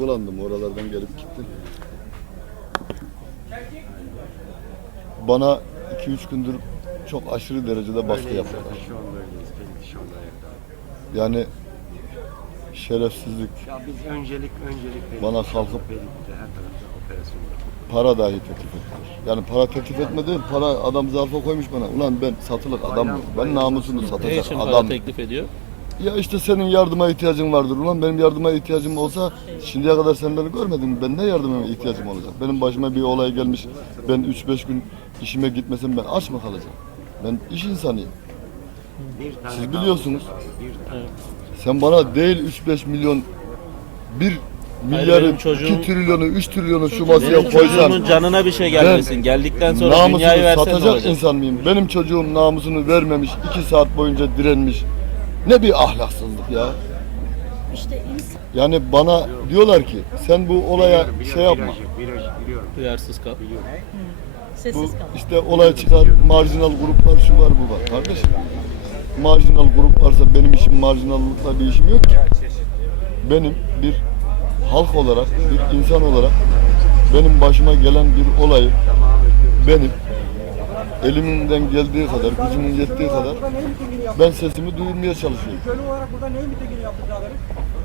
duygulandım. Oralardan gelip gittim. Bana 2-3 gündür çok aşırı derecede baskı Öyleyiz yapıyorlar. zaten, Şu anda öyleyiz. Belli şu anda ayakta. Yani şerefsizlik, Ya biz öncelik öncelik Beylikdüzü, Bana kalkıp- Beylikdüzü her tarafta operasyon var. para dahi teklif ettiler. Yani para teklif etmedi, para adam zarfa koymuş bana. Ulan ben satılık adam mıyım? Ben namusunu Ne satacak için para adam. teklif ediyor? Ya işte senin yardıma ihtiyacın vardır. Ulan benim yardıma ihtiyacım olsa şimdiye kadar sen beni görmedin mi? Ben ne yardıma ihtiyacım olacak? Benim başıma bir olay gelmiş. Ben 3-5 gün işime gitmesem ben aç mı kalacağım? Ben iş insanıyım. Siz biliyorsunuz. Sen bana değil 3-5 milyon bir milyarı, benim çocuğum- 2 trilyonu, 3 trilyonu şu Benim masaya koysan çocuğumun canına bir şey gelmesin. Geldikten sonra namusunu dünyayı versen ne satacak olacak? insan mıyım? Benim çocuğum namusunu vermemiş, 2 saat boyunca direnmiş. Ne bir ahlaksızlık ya. İşte insan Yani bana diyorlar ki sen bu olaya Biliyorum, şey yapma. Duyarsız kal. Bu sessiz kal. işte olay çıkar, marjinal gruplar şu var bu var. Kardeşim marjinal grup varsa benim işim marjinallıkla bir işim yok ki. Benim bir halk olarak, bir insan olarak benim başıma gelen bir olayı benim elimden geldiği kadar, gücümün yettiği kadar ben sesimi duyurmaya çalışıyorum. Köylü olarak burada neyin mütekirini yaptık?